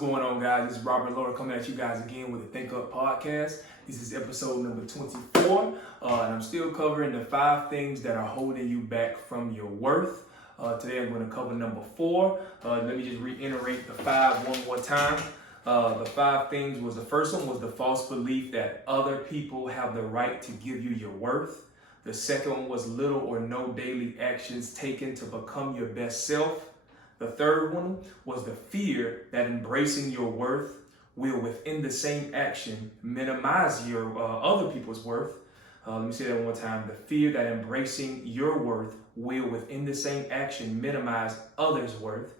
going on, guys? This is Robert Laura coming at you guys again with the Think Up Podcast. This is episode number 24, and I'm still covering the 5 things that are holding you back from your worth. Today I'm going to cover number 4. Let me just reiterate the 5 one more time. The 5 things was, the first one was the false belief that other people have the right to give you your worth. The second one was little or no daily actions taken to become your best self. The third one was the fear that embracing your worth will, within the same action, minimize your other people's worth. Let me say that one more time. The fear that embracing your worth will, within the same action, minimize others' worth.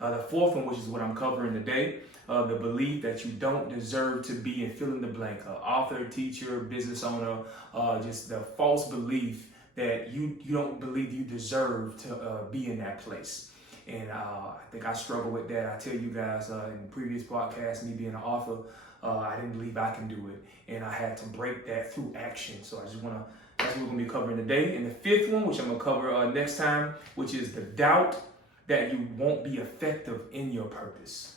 The fourth one, which is what I'm covering today, the belief that you don't deserve to be, and fill in the blank, author, teacher, business owner, just the false belief that you don't believe you deserve to be in that place. And I think I struggle with that. I tell you guys in previous podcasts, me being an author, I didn't believe I can do it. And I had to break that through action. So that's what we're going to be covering today. And the fifth one, which I'm going to cover next time, which is the doubt that you won't be effective in your purpose.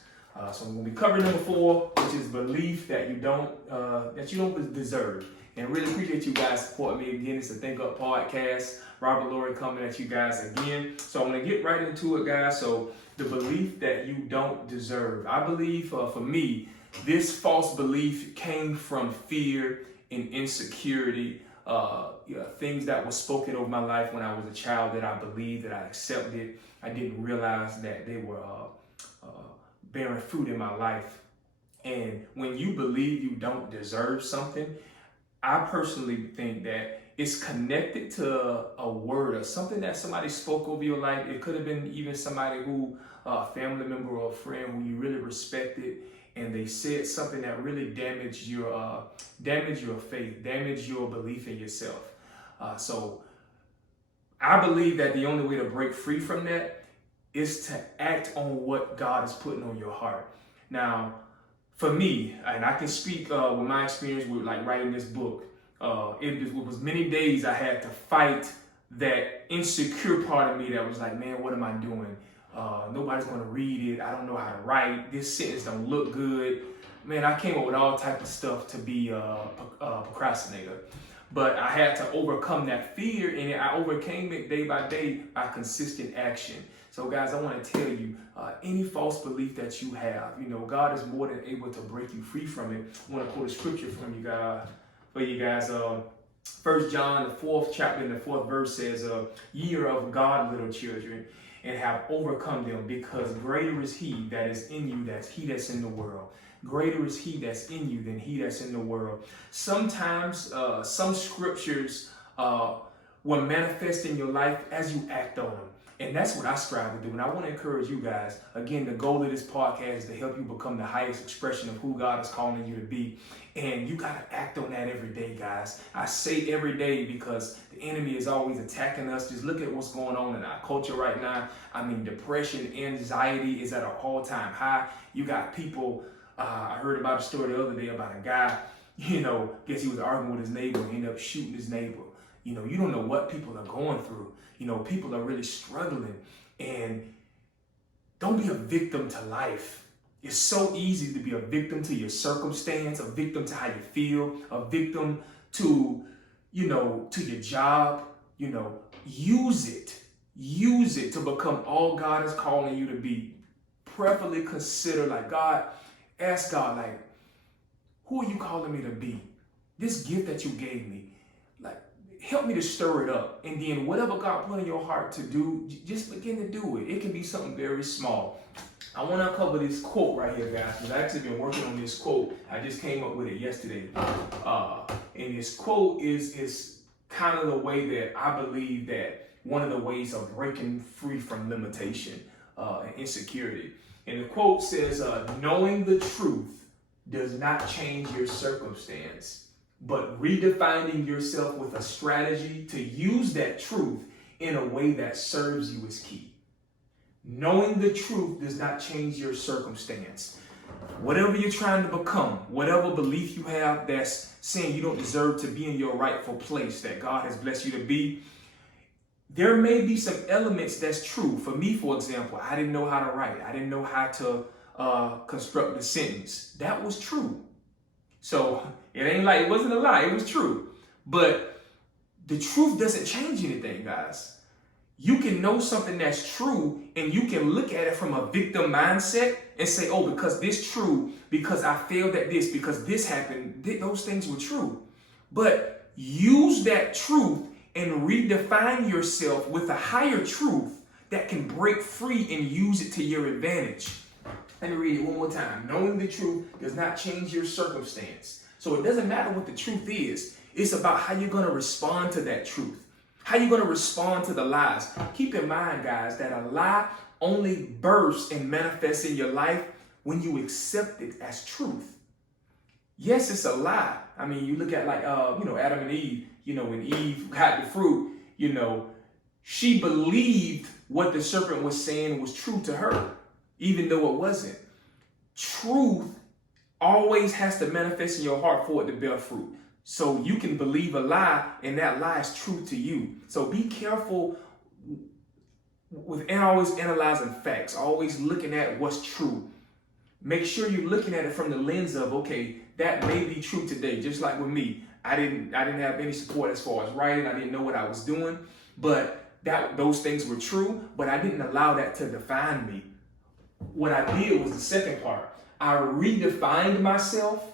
So I'm going to be covering number 4, which is belief that you don't deserve. And really appreciate you guys supporting me again. It's the Think Up Podcast. Robert Laurie coming at you guys again. So I'm going to get right into it, guys. So the belief that you don't deserve. I believe for me, this false belief came from fear and insecurity. Things that were spoken over my life when I was a child that I believed, that I accepted. I didn't realize that they were bearing fruit in my life. And when you believe you don't deserve something, I personally think that it's connected to a word or something that somebody spoke over your life. It could have been even somebody who, a family member or a friend who you really respected, and they said something that really damaged your faith, damaged your belief in yourself. So I believe that the only way to break free from that is to act on what God is putting on your heart. Now, for me, and I can speak with my experience with like writing this book, it was many days I had to fight that insecure part of me that was like, man, what am I doing? Nobody's going to read it. I don't know how to write. This sentence don't look good. Man, I came up with all type of stuff to be a procrastinator. But I had to overcome that fear, and I overcame it day by day by consistent action. So guys, I want to tell you, any false belief that you have, God is more than able to break you free from it. I want to quote a scripture from you guys, 1 John, the 4th chapter and the 4th verse says, ye are of God, little children, and have overcome them, because greater is he that is in you than he that's in the world. Greater is he that's in you than he that's in the world. Sometimes some scriptures will manifest in your life as you act on them. And that's what I strive to do. And I want to encourage you guys. Again, the goal of this podcast is to help you become the highest expression of who God is calling you to be. And you got to act on that every day, guys. I say every day because the enemy is always attacking us. Just look at what's going on in our culture right now. I mean, depression, anxiety is at an all-time high. You got people, I heard about a story the other day about a guy, guess he was arguing with his neighbor and ended up shooting his neighbor. You don't know what people are going through. People are really struggling. And don't be a victim to life. It's so easy to be a victim to your circumstance, a victim to how you feel, a victim to, to your job. Use it to become all God is calling you to be. Prayerfully consider, ask God, who are you calling me to be? This gift that you gave me, help me to stir it up. And then whatever God put in your heart to do, just begin to do it. It can be something very small. I want to cover this quote right here, guys, because I've actually been working on this quote. I just came up with it yesterday. And this quote is kind of the way that I believe that one of the ways of breaking free from limitation and insecurity. And the quote says, knowing the truth does not change your circumstance, but redefining yourself with a strategy to use that truth in a way that serves you is key. Knowing the truth does not change your circumstance. Whatever you're trying to become, whatever belief you have that's saying you don't deserve to be in your rightful place that God has blessed you to be, there may be some elements that's true. For me, for example, I didn't know how to write. I didn't know how to construct the sentence. That was true. So it ain't like it wasn't a lie, it was true. But the truth doesn't change anything, guys. You can know something that's true and you can look at it from a victim mindset and say, oh, because this true, because I failed at this, because this happened, those things were true. But use that truth and redefine yourself with a higher truth that can break free and use it to your advantage. Let me read it one more time. Knowing the truth does not change your circumstance. So it doesn't matter what the truth is. It's about how you're going to respond to that truth. How you're going to respond to the lies. Keep in mind, guys, that a lie only bursts and manifests in your life when you accept it as truth. Yes, it's a lie. I mean, you look at like, Adam and Eve, when Eve got the fruit, she believed what the serpent was saying was true to her, even though it wasn't. Truth always has to manifest in your heart for it to bear fruit. So you can believe a lie and that lie is true to you. So be careful with always analyzing facts, always looking at what's true. Make sure you're looking at it from the lens of, okay, that may be true today. Just like with me, I didn't have any support as far as writing. I didn't know what I was doing, but those things were true, but I didn't allow that to define me. What I did was the second part. I redefined myself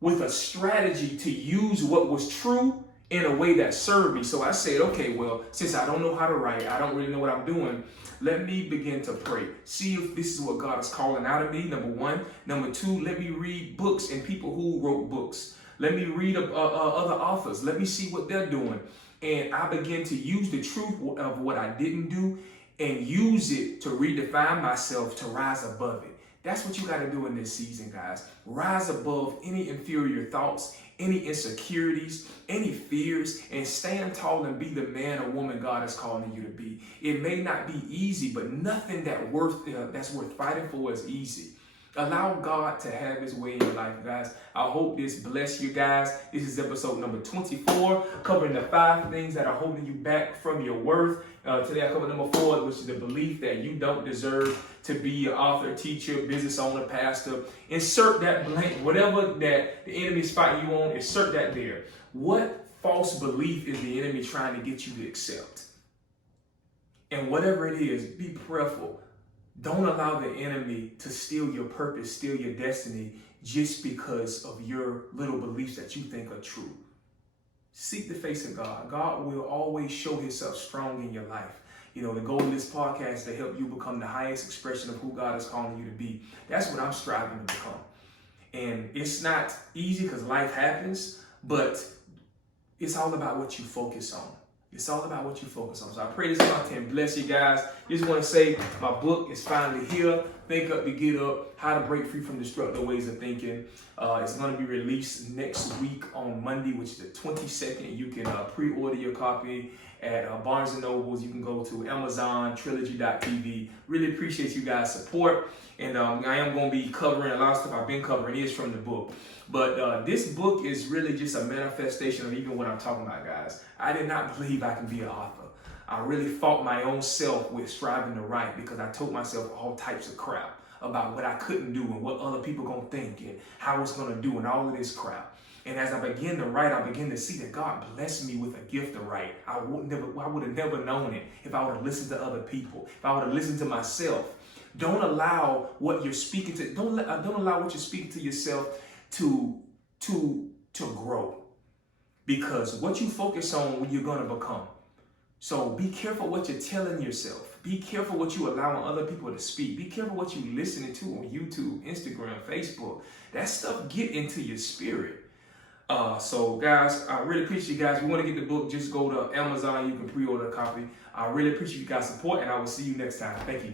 with a strategy to use what was true in a way that served me. So I said, okay, well, since I don't know how to write, I don't really know what I'm doing, let me begin to pray. See if this is what God is calling out of me, number one. Number two, let me read books and people who wrote books. Let me read other authors. Let me see what they're doing. And I began to use the truth of what I didn't do and use it to redefine myself to rise above it. That's what you got to do in this season, guys. Rise above any inferior thoughts, any insecurities, any fears, and stand tall and be the man or woman God is calling you to be. It may not be easy, but nothing that's worth fighting for is easy. Allow God to have his way in your life, guys. I hope this bless you guys. This is episode number 24, covering the 5 things that are holding you back from your worth. Today I cover number 4, which is the belief that you don't deserve to be an author, teacher, business owner, pastor. Insert that blank, whatever that the enemy is fighting you on, insert that there. What false belief is the enemy trying to get you to accept? And whatever it is, be prayerful. Don't allow the enemy to steal your purpose, steal your destiny, just because of your little beliefs that you think are true. Seek the face of God. God will always show himself strong in your life. The goal of this podcast is to help you become the highest expression of who God is calling you to be. That's what I'm striving to become. And it's not easy because life happens, but it's all about what you focus on. It's all about what you focus on. So I pray this content bless you guys. Just want to say my book is finally here. Think Up to Get Up, How to Break Free from Destructive Ways of Thinking. It's going to be released next week on Monday, which is the 22nd. You can pre-order your copy at Barnes & Nobles. You can go to Amazon, Trilogy.tv. Really appreciate you guys' support. And I am going to be covering a lot of stuff I've been covering is from the book. But this book is really just a manifestation of even what I'm talking about, guys. I did not believe I can be an author. I really fought my own self with striving to write because I told myself all types of crap about what I couldn't do and what other people going to think and how I was going to do and all of this crap. And as I began to write, I began to see that God blessed me with a gift to write. I would have never known it if I would have listened to other people, if I would have listened to myself. Don't allow what you're speaking to, don't allow what you're speaking to yourself to grow. Because what you focus on, you're going to become. So be careful what you're telling yourself. Be careful what you allow other people to speak. Be careful what you're listening to on YouTube, Instagram, Facebook. That stuff get into your spirit. So guys, I really appreciate you guys. If you want to get the book, just go to Amazon. You can pre-order a copy. I really appreciate you guys' support, and I will see you next time. Thank you.